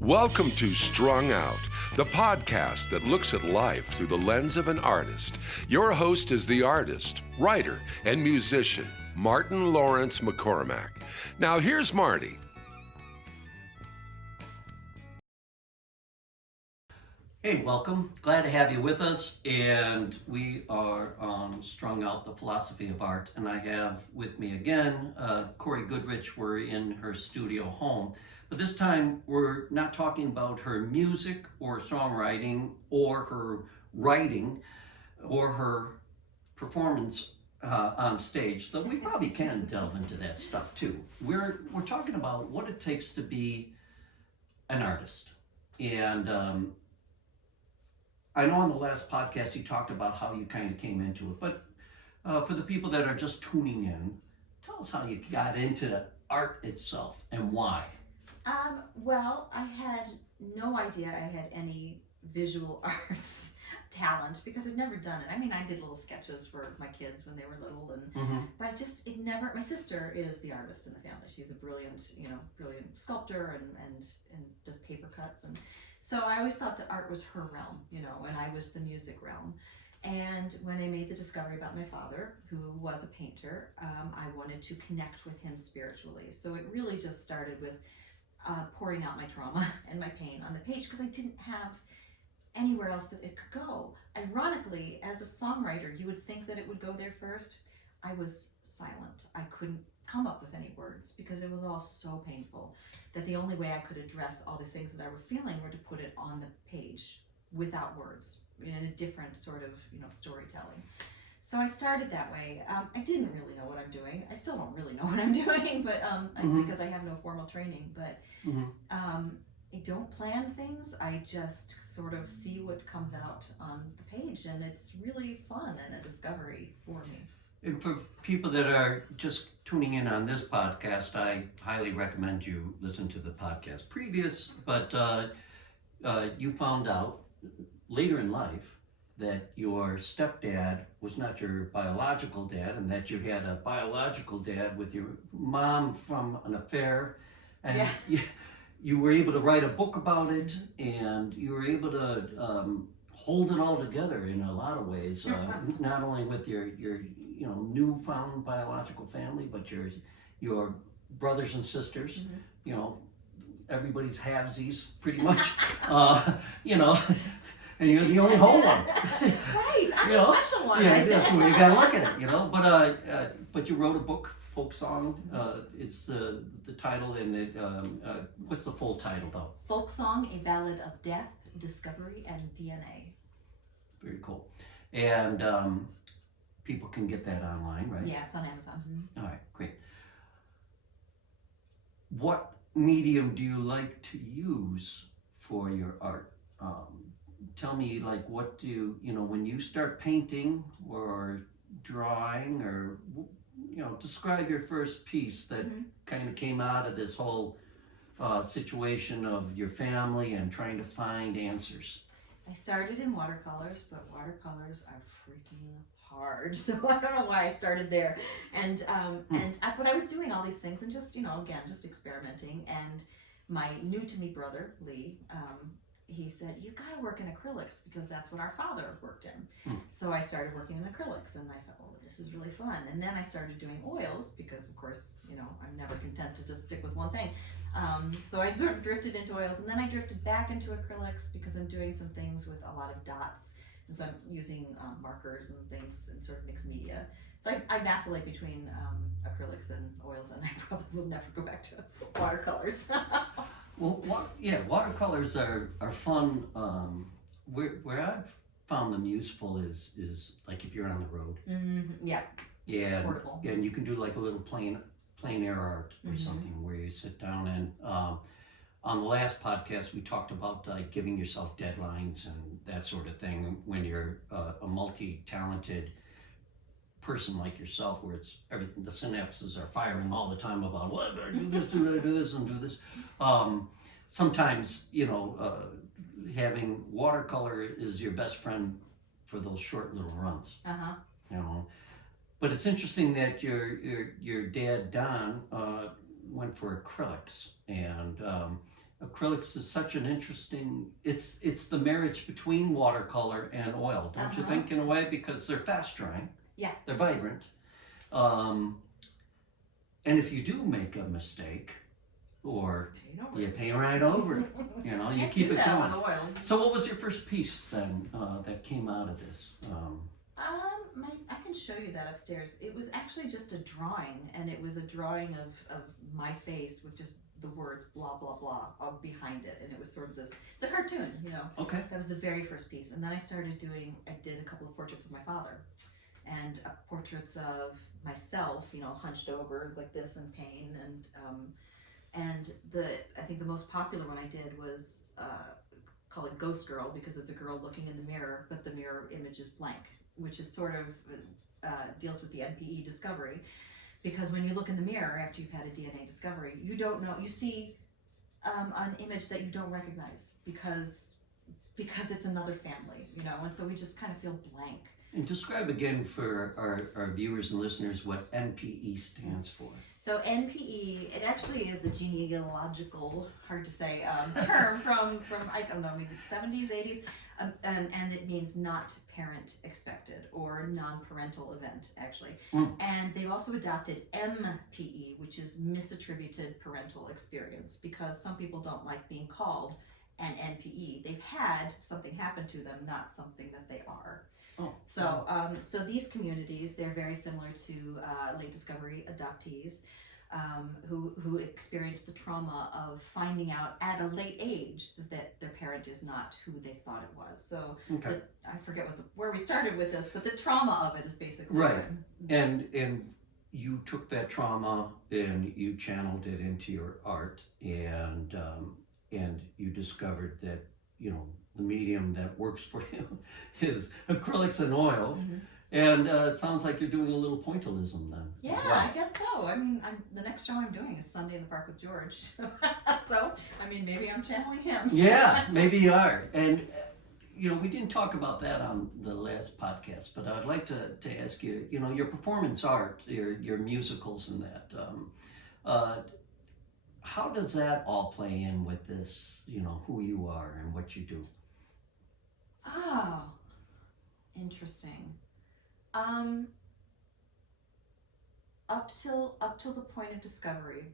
Welcome to Strung Out, the podcast that looks at life through the lens of an artist. Your host is the artist, writer, and musician, Martin Lawrence McCormack. Now here's Marty. Hey, welcome. Glad to have you with us. And we are on Strung Out, the Philosophy of Art. And I have with me again, Cory Goodrich. We're in her studio home. But this time, we're not talking about her music or songwriting or her writing or her performance on stage. So we probably can delve into that stuff too. We're talking about what it takes to be an artist. And I know on the last podcast you talked about how you kind of came into it, but for the people that are just tuning in, tell us how you got into art itself and why. Well, I had no idea I had any visual arts talent because I'd never done it. I mean, I did little sketches for my kids when they were little, and but it never. My sister is the artist in the family. She's a brilliant sculptor and does paper cuts, and so I always thought that art was her realm, and I was the music realm. And when I made the discovery about my father, who was a painter, I wanted to connect with him spiritually. So it really just started with pouring out my trauma and my pain on the page because I didn't have anywhere else that it could go. Ironically, as a songwriter, you would think that it would go there first. I was silent. I couldn't come up with any words because it was all so painful that the only way I could address all these things that I were feeling were to put it on the page without words in a different sort of storytelling. So I started that way. I didn't really know what I'm doing. I still don't really know what I'm doing, but because I have no formal training. But I don't plan things. I just sort of see what comes out on the page, and it's really fun and a discovery for me. And for people that are just tuning in on this podcast, I highly recommend you listen to the podcast previous, but you found out later in life that your stepdad was not your biological dad, and that you had a biological dad with your mom from an affair, and you were able to write a book about it, and you were able to hold it all together in a lot of ways, not only with your newfound biological family, but your brothers and sisters, everybody's halvesies pretty much, and you're the only whole one. Right, I'm a special one. Yeah, that's the way you gotta look at it, But you wrote a book, Folk Song. It's the title, and it. What's the full title though? Folk Song: A Ballad of Death, Discovery, and DNA. Very cool. And people can get that online, right? Yeah, it's on Amazon. All right, great. What medium do you like to use for your art? Tell me, what do you, when you start painting or drawing, or, describe your first piece that kind of came out of this whole situation of your family and trying to find answers. I started in watercolors, but watercolors are freaking hard, so I don't know why I started there. But I was doing all these things and just, just experimenting. And my new to me brother, Lee, he said, you gotta work in acrylics because that's what our father worked in. So I started working in acrylics, and I thought, oh, this is really fun. And then I started doing oils because, of course, I'm never content to just stick with one thing. So I sort of drifted into oils, and then I drifted back into acrylics because I'm doing some things with a lot of dots. And so I'm using markers and things and sort of mixed media. So I vacillate between acrylics and oils, and I probably will never go back to watercolors. Well, watercolors are fun. Where I've found them useful is like if you're on the road. Yeah. Portable. And you can do like a little plein air art or something where you sit down and on the last podcast we talked about giving yourself deadlines and that sort of thing when you're a multi-talented person like yourself, where it's everything, the synapses are firing all the time about what do I do this, do this, and do this. Sometimes having watercolor is your best friend for those short little runs. But it's interesting that your dad Don went for acrylics, and acrylics is such an interesting, it's the marriage between watercolor and oil, don't you think, in a way? Because they're fast drying. Yeah. They're vibrant. And if you do make a mistake, or you paint right over it, you know, you keep it going. Oil. So what was your first piece then that came out of this? I can show you that upstairs. It was actually just a drawing, and it was a drawing of my face with just the words blah blah blah behind it, and it was sort of this, it's a cartoon, you know. Okay. That was the very first piece, and then I did a couple of portraits of my father, and portraits of myself, you know, hunched over like this in pain, and I think the most popular one I did was call it Ghost Girl, because it's a girl looking in the mirror, but the mirror image is blank, which is sort of deals with the NPE discovery, because when you look in the mirror after you've had a DNA discovery, you don't know, you see an image that you don't recognize because it's another family, you know, and so we just kind of feel blank. And describe again for our viewers and listeners what NPE stands for. So NPE, it actually is a genealogical, hard to say, term from I don't know, maybe the 70s, 80s, and it means not parent expected, or non-parental event, actually. And they've also adopted MPE, which is misattributed parental experience, because some people don't like being called an NPE. They've had something happen to them, not something that they are. So these communities, they're very similar to late discovery adoptees who experience the trauma of finding out at a late age that their parent is not who they thought it was. So I forget where we started with this, but the trauma of it is basically right. And you took that trauma and you channeled it into your art, and you discovered that, you know, the medium that works for you is acrylics and oils. And it sounds like you're doing a little pointillism then. Yeah, as well. I guess so. I mean, the next show I'm doing is Sunday in the Park with George. So, I mean, maybe I'm channeling him. Yeah, maybe you are. And, you know, we didn't talk about that on the last podcast, but I'd like to ask you, you know, your performance art, your musicals and that, how does that all play in with this, you know, who you are and what you do? Oh, interesting. Up till the point of discovery,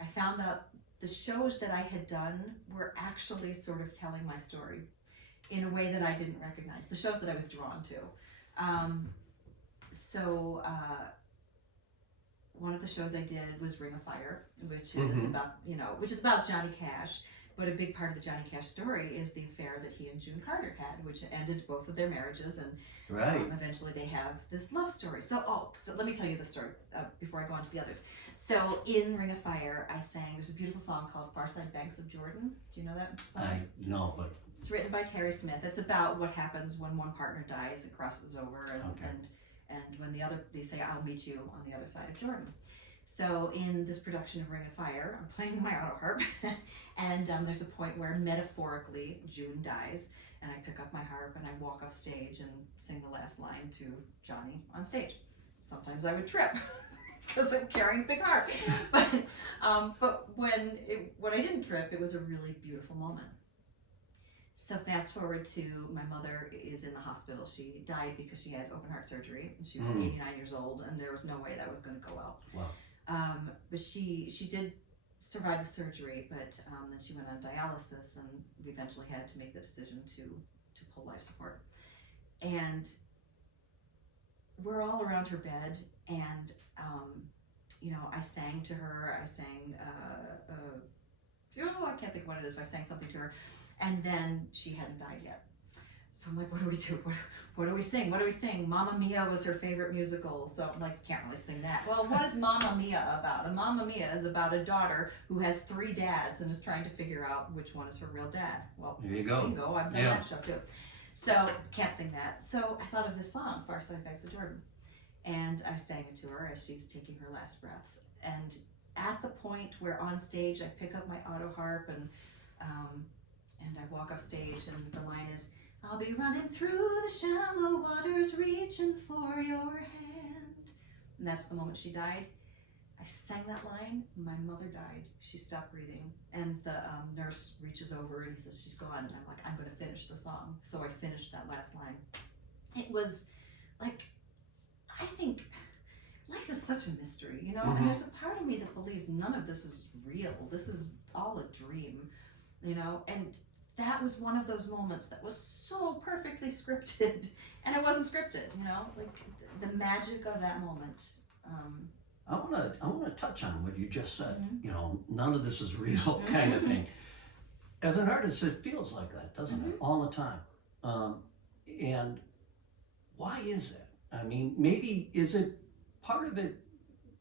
I found out the shows that I had done were actually sort of telling my story in a way that I didn't recognize, the shows that I was drawn to. One of the shows I did was Ring of Fire, which is about, you know, which is about Johnny Cash. But a big part of the Johnny Cash story is the affair that he and June Carter had, which ended both of their marriages, and eventually they have this love story. So let me tell you the story before I go on to the others. So in Ring of Fire, I sang, there's a beautiful song called Far Side Banks of Jordan. Do you know that song? I know, but... It's written by Terry Smith. It's about what happens when one partner dies and crosses over, and when the other, they say, I'll meet you on the other side of Jordan. So in this production of Ring of Fire, I'm playing my auto harp, and there's a point where metaphorically June dies, and I pick up my harp and I walk off stage and sing the last line to Johnny on stage. Sometimes I would trip because I'm carrying a big harp, but when I didn't trip, it was a really beautiful moment. So fast forward to my mother is in the hospital. She died because she had open heart surgery, and she was 89 years old, and there was no way that was going to go well. Wow. But she did survive the surgery, but then she went on dialysis, and we eventually had to make the decision to pull life support. And we're all around her bed, and you know, I sang to her. I sang, I can't think what it is. But I sang something to her, and then she hadn't died yet. So I'm like, what do we do? What do we sing? What do we sing? Mamma Mia was her favorite musical, so I'm like, can't really sing that. Well, what is Mamma Mia about? And Mamma Mia is about a daughter who has 3 dads and is trying to figure out which one is her real dad. Well, there you go. Bingo, I've done that show too. So can't sing that. So I thought of this song, Far Side Banks of Jordan, and I sang it to her as she's taking her last breaths. And at the point where on stage I pick up my auto harp and I walk off stage, and the line is, I'll be running through the shallow waters, reaching for your hand. And that's the moment she died. I sang that line, my mother died. She stopped breathing. And the nurse reaches over and he says, she's gone. And I'm like, I'm going to finish the song. So I finished that last line. It was like, I think life is such a mystery, you know? And there's a part of me that believes none of this is real. This is all a dream, you know? And that was one of those moments that was so perfectly scripted. And it wasn't scripted, you know? Like the magic of that moment. I want to touch on what you just said. You know, none of this is real, kind of thing. As an artist, it feels like that, doesn't it? All the time. And why is that? I mean, maybe is it part of it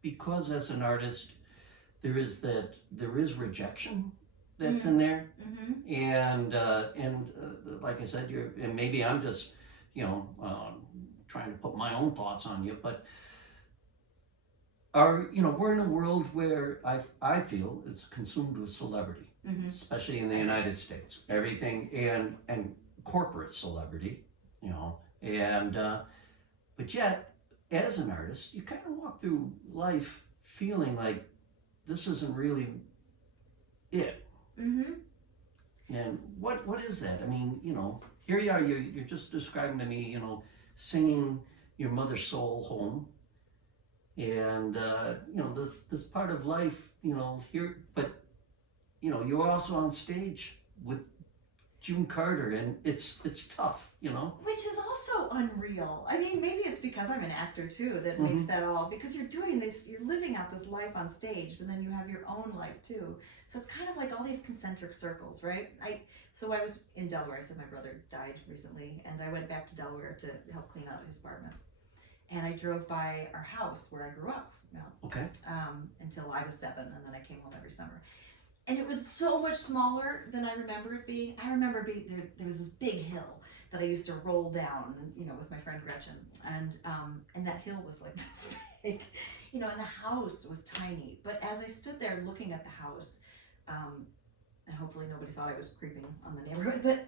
because as an artist, there is rejection that's in there, and like I said, and maybe I'm just, you know, trying to put my own thoughts on you, but. We're in a world where I feel it's consumed with celebrity, especially in the United States. Everything and corporate celebrity, you know, and but yet as an artist, you kind of walk through life feeling like this isn't really it. And what is that? I mean, you know, here you are. You're just describing to me, you know, singing your mother's soul home. And you know, this part of life, you know, here, but you know, you're also on stage with June Carter, and it's tough, you know. Which is also unreal. I mean, maybe it's because I'm an actor too that makes that all, because you're doing this, you're living out this life on stage, but then you have your own life too. So it's kind of like all these concentric circles, right? So I was in Delaware. I said my brother died recently, and I went back to Delaware to help clean out his apartment. And I drove by our house where I grew up, you know, until I was 7, and then I came home every summer. And it was so much smaller than I remember it being. I remember there was this big hill that I used to roll down, you know, with my friend Gretchen, and that hill was like this big, you know, and the house was tiny. But as I stood there looking at the house, and hopefully nobody thought I was creeping on the neighborhood, but.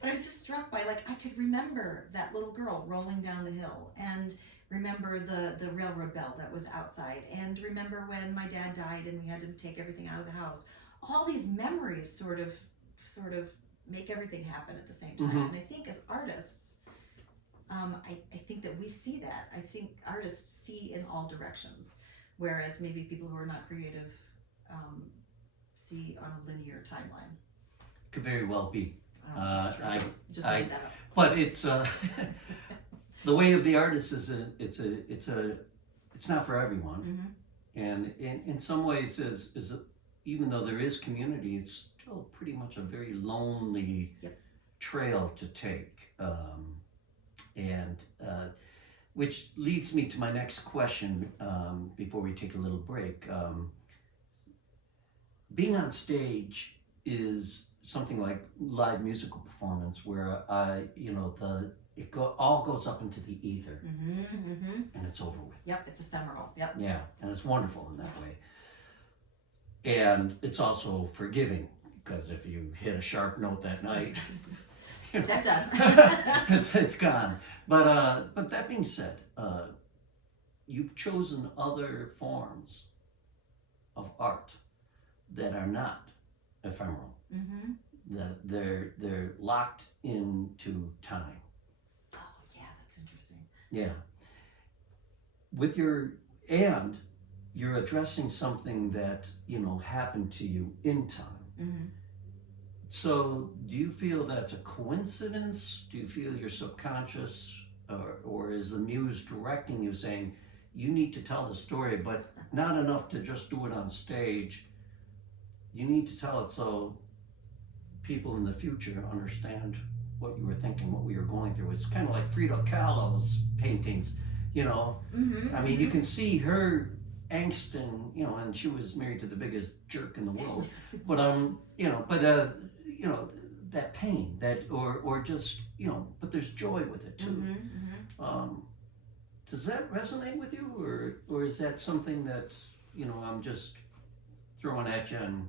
But I was just struck by, like, I could remember that little girl rolling down the hill, and remember the railroad bell that was outside, and remember when my dad died and we had to take everything out of the house. All these memories sort of make everything happen at the same time. And I think as artists, I think that we see that. I think artists see in all directions, whereas maybe people who are not creative see on a linear timeline. Could very well be. I just made that up. But it's the way of the artist is it's not for everyone, and in some ways is even though there is community, it's still pretty much a very lonely trail to take, and which leads me to my next question before we take a little break. Being on stage is something like live musical performance where all goes up into the ether, and it's over with. Yep, it's ephemeral. Yep. Yeah, and it's wonderful in that way. And it's also forgiving, because if you hit a sharp note that night, you know, done. it's gone. But that being said, you've chosen other forms of art that are not ephemeral. That they're locked into time. Oh yeah, that's interesting. Yeah. You're addressing something that, you know, happened to you in time. So do you feel that's a coincidence? Do you feel you're subconscious, or is the muse directing you, saying you need to tell the story, but not enough to just do it on stage? You need to tell it so people in the future understand what you were thinking, what we were going through. It's kind of like Frida Kahlo's paintings, you know. I mean, you can see her angst, and you know, and she was married to the biggest jerk in the world. But that pain, that or just, you know, but there's joy with it too. Does that resonate with you, or is that something that, you know, I'm just throwing at you? And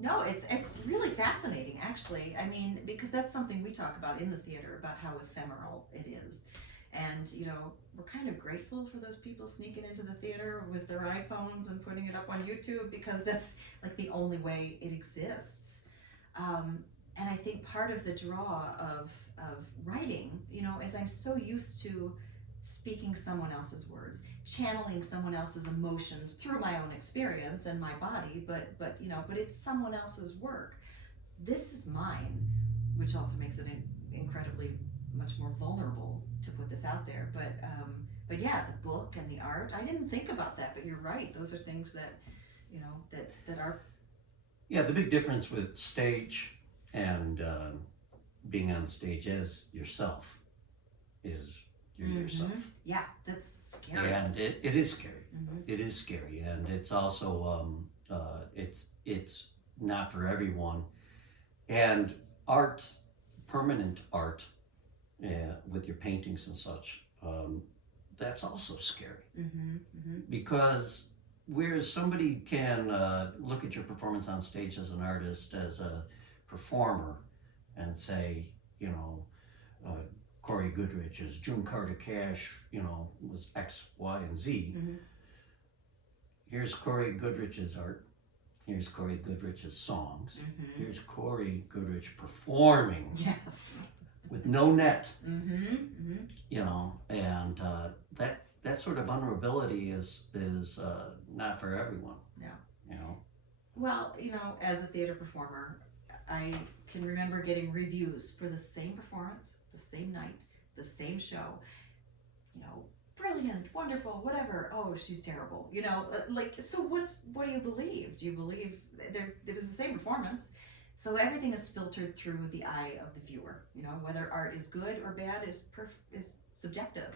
no, it's really fascinating, actually. I mean, because that's something we talk about in the theater, about how ephemeral it is. And, we're kind of grateful for those people sneaking into the theater with their iPhones and putting it up on YouTube, because that's like the only way it exists. And I think part of the draw of writing, is I'm so used to speaking someone else's words, channeling someone else's emotions through my own experience and my body, but it's someone else's work. This is mine, which also makes it incredibly much more vulnerable to put this out there. But yeah, the book and the art, I didn't think about that, but you're right. Those are things that, that are. Yeah, the big difference with stage and being on stage as yourself is you're yourself. Yeah, that's scary. And it is scary. Mm-hmm. It is scary, and it's also it's not for everyone. And art, permanent art, with your paintings and such, that's also scary. Because whereas somebody can look at your performance on stage as an artist, as a performer, and say, Cory Goodrich as June Carter Cash, was X, Y, and Z. Here's Cory Goodrich's art. Here's Cory Goodrich's songs. Here's Cory Goodrich performing. Yes. With no net. And that sort of vulnerability is not for everyone. Yeah. Well, as a theater performer, I can remember getting reviews for the same performance, the same night, the same show. Brilliant, wonderful, whatever. Oh, she's terrible. So what do you believe? Do you believe there was the same performance? So everything is filtered through the eye of the viewer. Whether art is good or bad is subjective.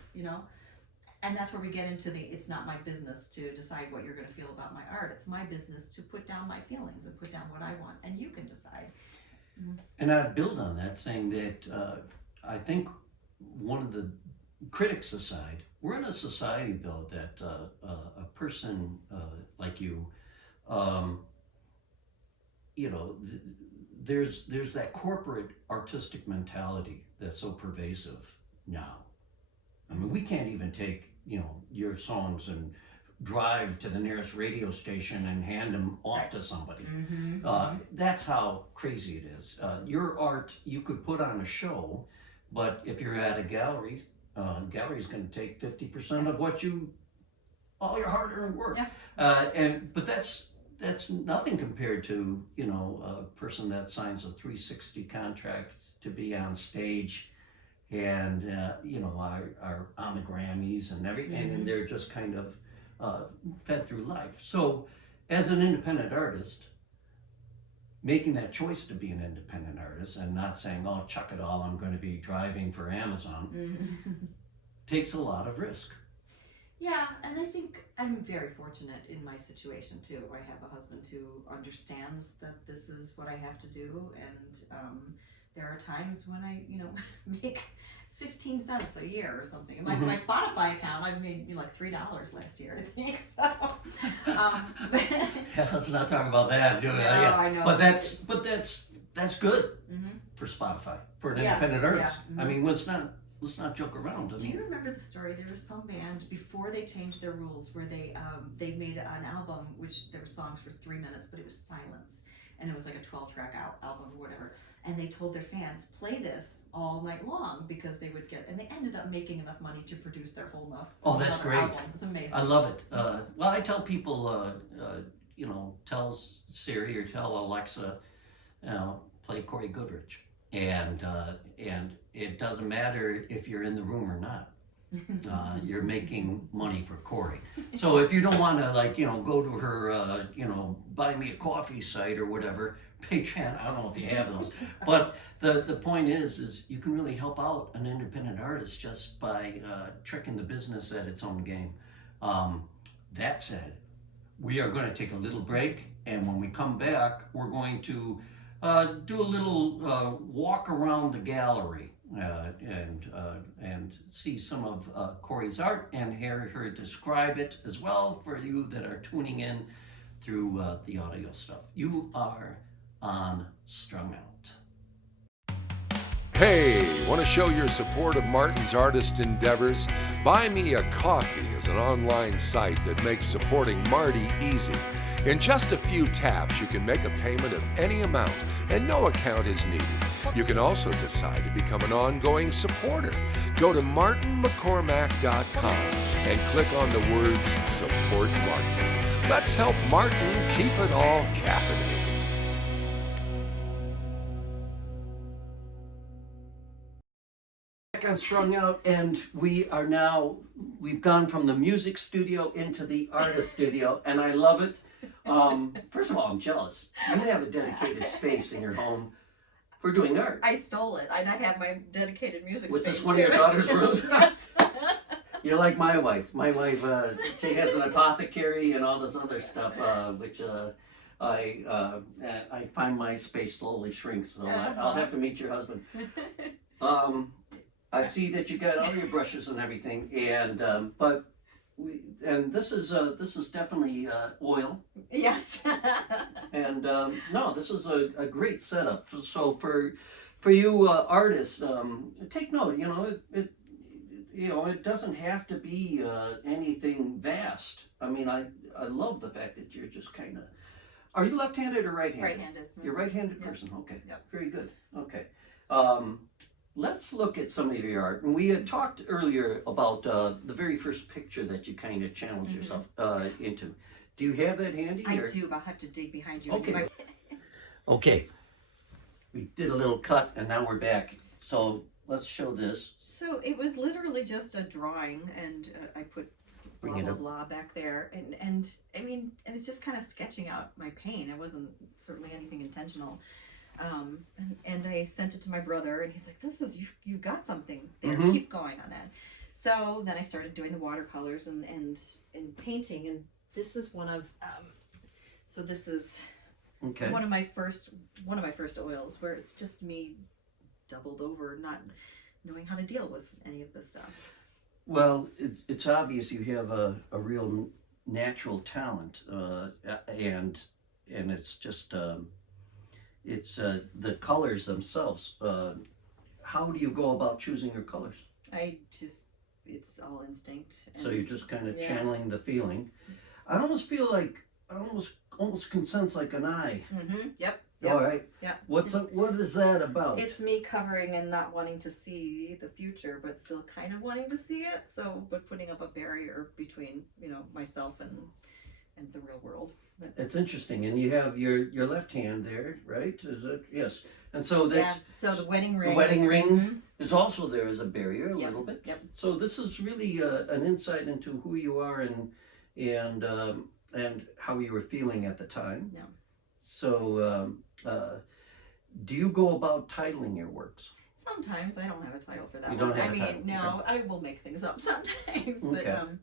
And that's where we get into it's not my business to decide what you're going to feel about my art. It's my business to put down my feelings and put down what I want, and you can decide. And I'd build on that, saying that I think one of the critics aside, we're in a society though that a person like you, there's that corporate artistic mentality that's so pervasive now. I mean, we can't even take, your songs and drive to the nearest radio station and hand them off to somebody. That's how crazy it is. Your art, you could put on a show, but if you're at a gallery, gallery's going to take 50% of all your hard-earned work. But that's nothing compared to, a person that signs a 360 contract to be on stage, and are on the Grammys and everything, and they're just kind of fed through life. So as an independent artist, making that choice to be an independent artist and not saying, oh, chuck it all, I'm going to be driving for Amazon, takes a lot of risk. Yeah, and I think I'm very fortunate in my situation too. I have a husband who understands that this is what I have to do, and there are times when I, make 15 cents a year or something. Like my Spotify account, I made like $3 last year, I think. So, let's not talk about that. No, I know. But that's good for Spotify, for an independent artist. I mean, let's not joke around. Do you remember the story? There was some band before they changed their rules where they made an album which there were songs for 3 minutes, but it was silence, and it was like a 12-track album or whatever. And they told their fans, play this all night long, because they would and they ended up making enough money to produce their whole that's great. album. It's amazing. I love it. Well, I tell people, tell Siri or tell Alexa, play Cory Goodrich, and it doesn't matter if you're in the room or not. You're making money for Cory. So if you don't want to go to her, buy me a coffee site or whatever, Patreon, I don't know if you have those, but the point is you can really help out an independent artist just by tricking the business at its own game. That said, we are going to take a little break, and when we come back, we're going to do a little walk around the gallery and see some of Cory's art and hear her describe it as well for you that are tuning in through the audio stuff. You are on Strung Out. Hey, Want to show your support of Martin's artist endeavors? Buy Me a Coffee is an online site that makes supporting Marty easy. In just a few taps, you can make a payment of any amount, and no account is needed. You can also decide to become an ongoing supporter. Go to martinmccormack.com and click on the words Support Martin. Let's help Martin keep it all caffeinated. Back on Strung Out, and we've gone from the music studio into the artist studio, and I love it. First of all, I'm jealous. You have a dedicated space in your home for doing art. I stole it, and I have my dedicated music Was space this one of your daughter's rooms? Yes. You're like my wife. My wife, she has an apothecary and all this other stuff, which I find my space slowly shrinks. So I'll have to meet your husband. I see that you got all your brushes and everything, and this is definitely oil. Yes. And no, this is a great setup. So for you artists, take note. It doesn't have to be anything vast. I mean, I love the fact that you're just kind of. Are you left-handed or right-handed? Right-handed. You're a right-handed Yep. person. Okay. Yep. Very good. Okay. Let's look at some of your art. And we had talked earlier about the very first picture that you kind of challenged yourself into. Do you have that handy? I do, but I'll have to dig behind you. Okay. Okay. We did a little cut, and now we're back. So let's show this. So it was literally just a drawing, and I put Bring blah it blah up. blah back there, and I mean, it was just kind of sketching out my pain. It wasn't certainly anything intentional. And I sent it to my brother, and he's like, "This is you got something there. Mhm. Keep going on that." So then I started doing the watercolors and painting, and this is one of so this is Okay. one of my first oils where it's just me doubled over, not knowing how to deal with any of this stuff. Well, it's obvious you have a real natural talent, and it's just it's the colors themselves. How do you go about choosing your colors? It's all instinct. So you're just kind of Yeah. channeling the feeling. I almost feel like I almost can sense like an eye. Mm-hmm. Yep. All right. Yeah. What is that about? It's me covering and not wanting to see the future, but still kind of wanting to see it. So, but putting up a barrier between myself and the real world. It's interesting, and you have your left hand there, right? Is it? Yes. And so that's So the wedding ring. the wedding ring Mhm. is also there as a barrier a Yep, little bit. yep. So this is really an insight into who you are and how you were feeling at the time. Yeah. So do you go about titling your works? Sometimes I don't have a title for that. You don't one. have I a title, mean, no, I will make things up sometimes, but Okay.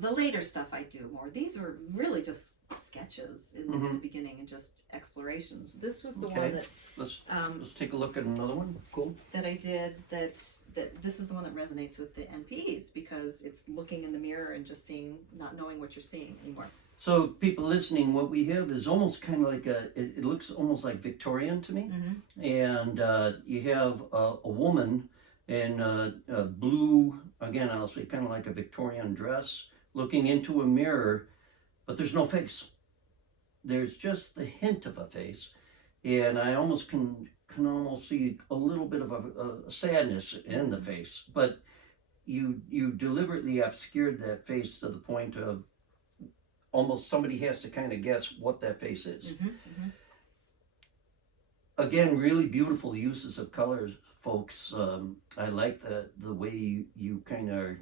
the later stuff I do more. These were really just sketches in the beginning and just explorations. This was the Okay. one that Let's take a look at another one. Cool. that I did. That this is the one that resonates with the NPs because it's looking in the mirror and just seeing, not knowing what you're seeing anymore. So people listening, what we have is almost kind of like it looks almost like Victorian to me. Mm-hmm. And you have a woman in a blue, again, I'll say kind of like a Victorian dress, looking into a mirror, but there's no face. There's just the hint of a face. And I almost can almost see a little bit of a sadness in the face, but you deliberately obscured that face to the point of almost somebody has to kind of guess what that face is. Mm-hmm. Mm-hmm. Again, really beautiful uses of colors, folks. I like the way you kind of,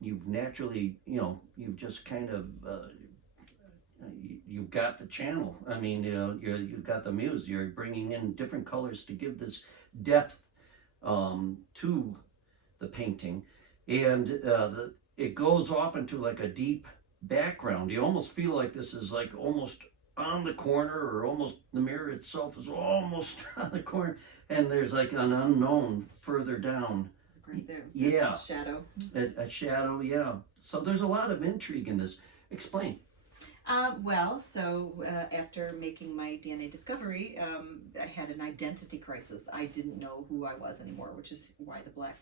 you've naturally, you've just kind of, you've got the channel. I mean, you've got the muse. You're bringing in different colors to give this depth to the painting, and it goes off into like a deep background. You almost feel like this is like almost on the corner, or almost the mirror itself is almost on the corner, and there's like an unknown further down. Right there. Yeah. Shadow. A shadow, yeah. So there's a lot of intrigue in this. Explain. After making my DNA discovery, I had an identity crisis. I didn't know who I was anymore, which is why the blank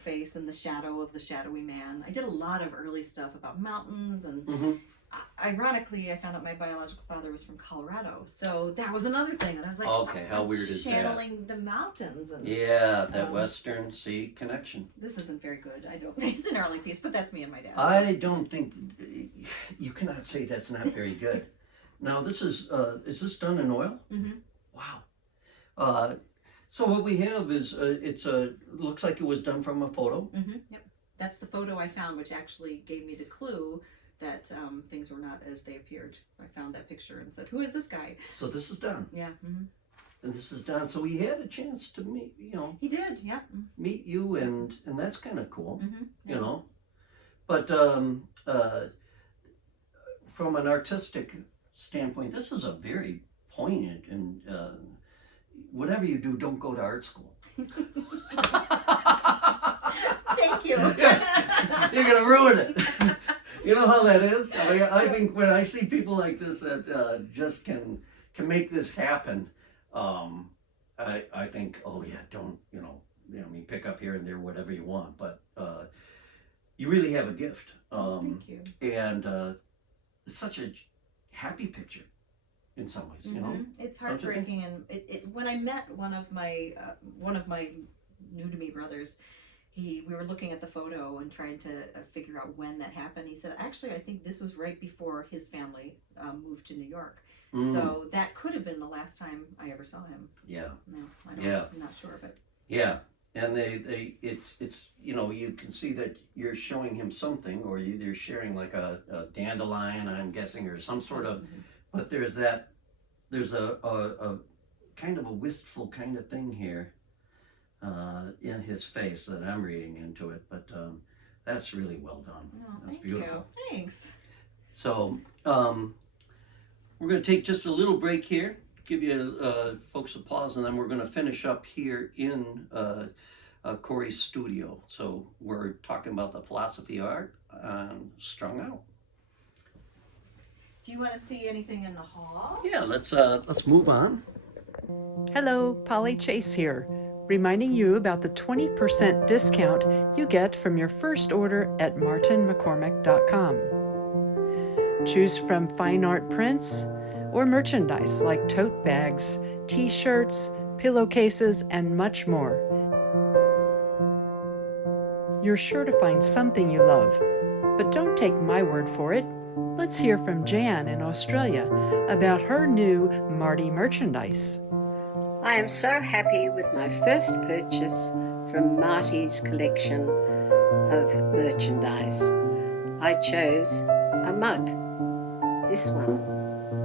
face and the shadow of the shadowy man. I did a lot of early stuff about mountains, and ironically, I found out my biological father was from Colorado. So that was another thing that I was like, okay, how weird is that? Channeling the mountains. And, that Western Sea connection. This isn't very good. I don't think it's an early piece, but that's me and my dad. I don't think, you cannot say that's not very good. Now this is this done in oil? Wow. So what we have is, looks like it was done from a photo. Yep. That's the photo I found, which actually gave me the clue that things were not as they appeared. I found that picture and said, "Who is this guy?" So this is done. Yeah. And this is done. So he had a chance to meet, He did, yeah. Meet you, and that's kind of cool, yeah. But from an artistic standpoint, this is a very poignant, and whatever you do, don't go to art school. Thank you. You're gonna ruin it. You know how that is? I think when I see people like this that just can make this happen, I think, oh yeah, don't, pick up here and there, whatever you want, but you really have a gift. Thank you. And it's such a happy picture in some ways, It's heartbreaking, and it when I met one of my new to me brothers, we were looking at the photo and trying to figure out when that happened. He said, actually, I think this was right before his family moved to New York. So that could have been the last time I ever saw him. Yeah. No, I don't, I'm not sure, but. Yeah. And it's you can see that you're showing him something, or they're sharing like a dandelion, I'm guessing, or some sort of, but there's a kind of a wistful kind of thing here in his face that I'm reading into it, but that's really well done. Oh, that's beautiful. You. Thanks. So we're going to take just a little break here, give you folks a pause, and then we're going to finish up here in Cory's studio. So we're talking about the philosophy of art Strung Out. Do you want to see anything in the hall? Yeah, let's move on. Hello, Polly Chase here, reminding you about the 20% discount you get from your first order at martinmccormick.com. Choose from fine art prints or merchandise like tote bags, t-shirts, pillowcases, and much more. You're sure to find something you love, but don't take my word for it. Let's hear from Jan in Australia about her new Marty merchandise. I am so happy with my first purchase from Marty's collection of merchandise. I chose a mug, this one,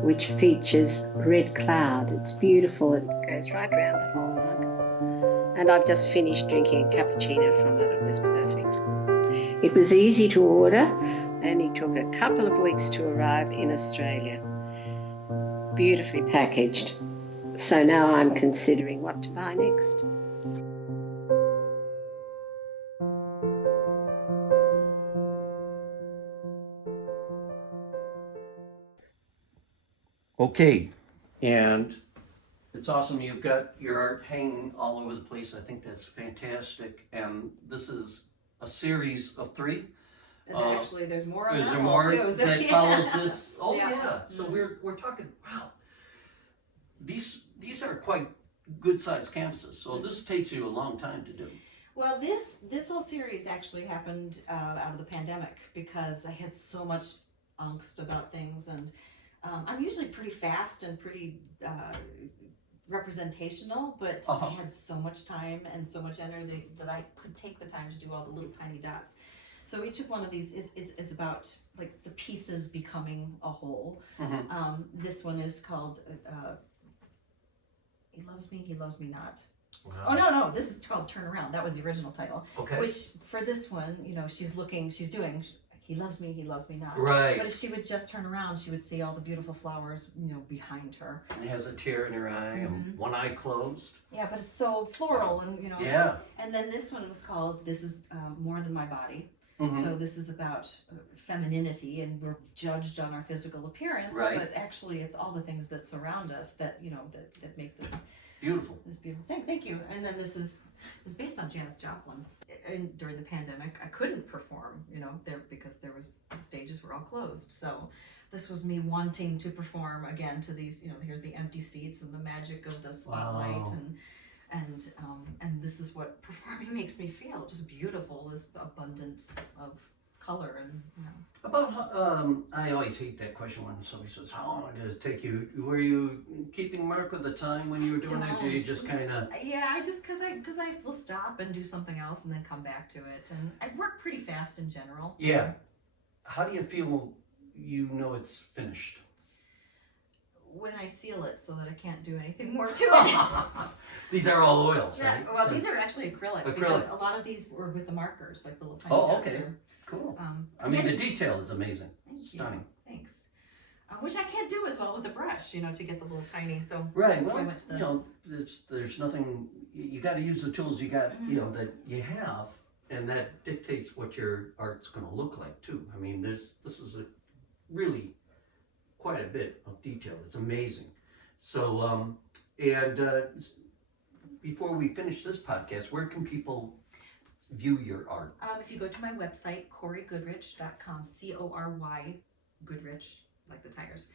which features red cloud. It's beautiful, it goes right around the whole mug. And I've just finished drinking a cappuccino from it. It was perfect. It was easy to order, only took a couple of weeks to arrive in Australia. Beautifully packaged. So now I'm considering what to buy next. Okay, and it's awesome. You've got your art hanging all over the place. I think that's fantastic. And this is a series of 3. And actually, there's more on Is that there wall more too. So, that follows this? Oh Yeah. yeah. So we're talking. Wow. These are quite good sized canvases. So this takes you a long time to do. Well, this whole series actually happened out of the pandemic because I had so much angst about things, and I'm usually pretty fast and pretty representational, but I had so much time and so much energy that I could take the time to do all the little tiny dots. So each of one of these is about like the pieces becoming a whole. This one is called He Loves Me, He Loves Me Not. Wow. Oh no, this is called Turn Around. That was the original title. Okay. Which for this one, she's doing He Loves Me, He Loves Me Not. Right. But if she would just turn around, she would see all the beautiful flowers, behind her. And has a tear in her eye and one eye closed. Yeah, but it's so floral and Yeah. And then this one was called This Is More Than My Body. So this is about femininity, and we're judged on our physical appearance, Right. but actually it's all the things that surround us that, you know, that make this Beautiful. beautiful thing. Thank you. And then this is based on Janis Joplin. And during the pandemic, I couldn't perform, you know, there because the stages were all closed. So this was me wanting to perform again to these, you know, here's the empty seats and the magic of the spotlight. Wow. And this is what performing makes me feel, just beautiful, this abundance of color. And you know. About I always hate that question when somebody says, how long did it take you? Were you keeping mark of the time when you were doing it? Or you just kind of... Yeah, I just, because I will stop and do something else and then come back to it. And I work pretty fast in general. Yeah. How do you feel you know it's finished? When I seal it so that I can't do anything more to it. These are all oils, Yeah, right? well, these are actually acrylic, because Acrylic. a lot of these were with the markers, like the little tiny Oh, dots okay. are, Cool. I mean, the detail is amazing. Thank you. Stunning. Thanks. Which I can't do as well with a brush, you know, to get the little tiny, so Right. that's why Well, I went to the... you know, there's nothing, you got to use the tools you got, you know, that you have, and that dictates what your art's going to look like too. I mean, this is really quite a bit of detail. It's amazing. So, before we finish this podcast, where can people view your art? If you go to my website, corygoodrich.com, C-O-R-Y, Goodrich, like the tires.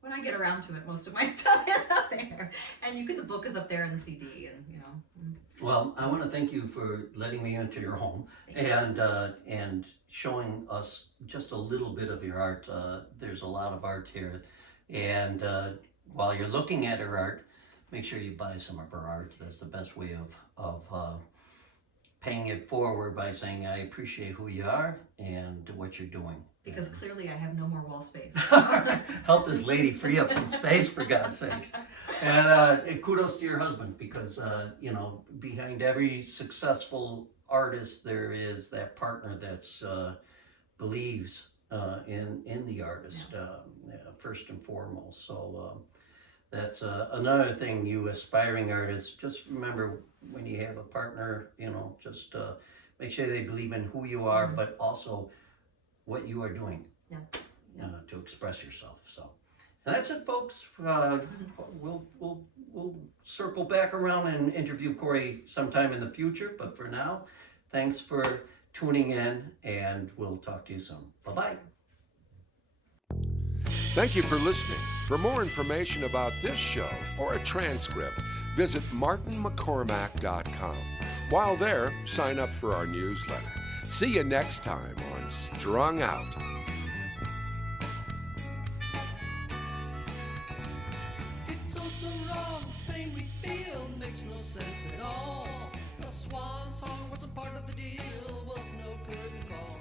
When I get around to it, most of my stuff is up there. And the book is up there and the CD, and you know. Well, I want to thank you for letting me into your home and showing us just a little bit of your art. There's a lot of art here. And while you're looking at her art, make sure you buy some of her art. That's the best way of paying it forward, by saying, I appreciate who you are and what you're doing. Because clearly I have no more wall space. Help this lady free up some space, for God's sakes. And kudos to your husband, because, you know, behind every successful artist, there is that partner that's believes in the artist, first and foremost. So that's another thing, you aspiring artists, just remember, when you have a partner, you know, just make sure they believe in who you are, but also what you are doing to express yourself. So, and that's it, folks. We'll circle back around and interview Cory sometime in the future, but for now, thanks for tuning in, and we'll talk to you soon. Bye-bye. Thank you for listening. For more information about this show or a transcript, visit martinmccormack.com. While there, sign up for our newsletter. See you next time on Strung Out. It's all so wrong, this pain we feel makes no sense at all. A swan song wasn't part of the deal, was no curtain call.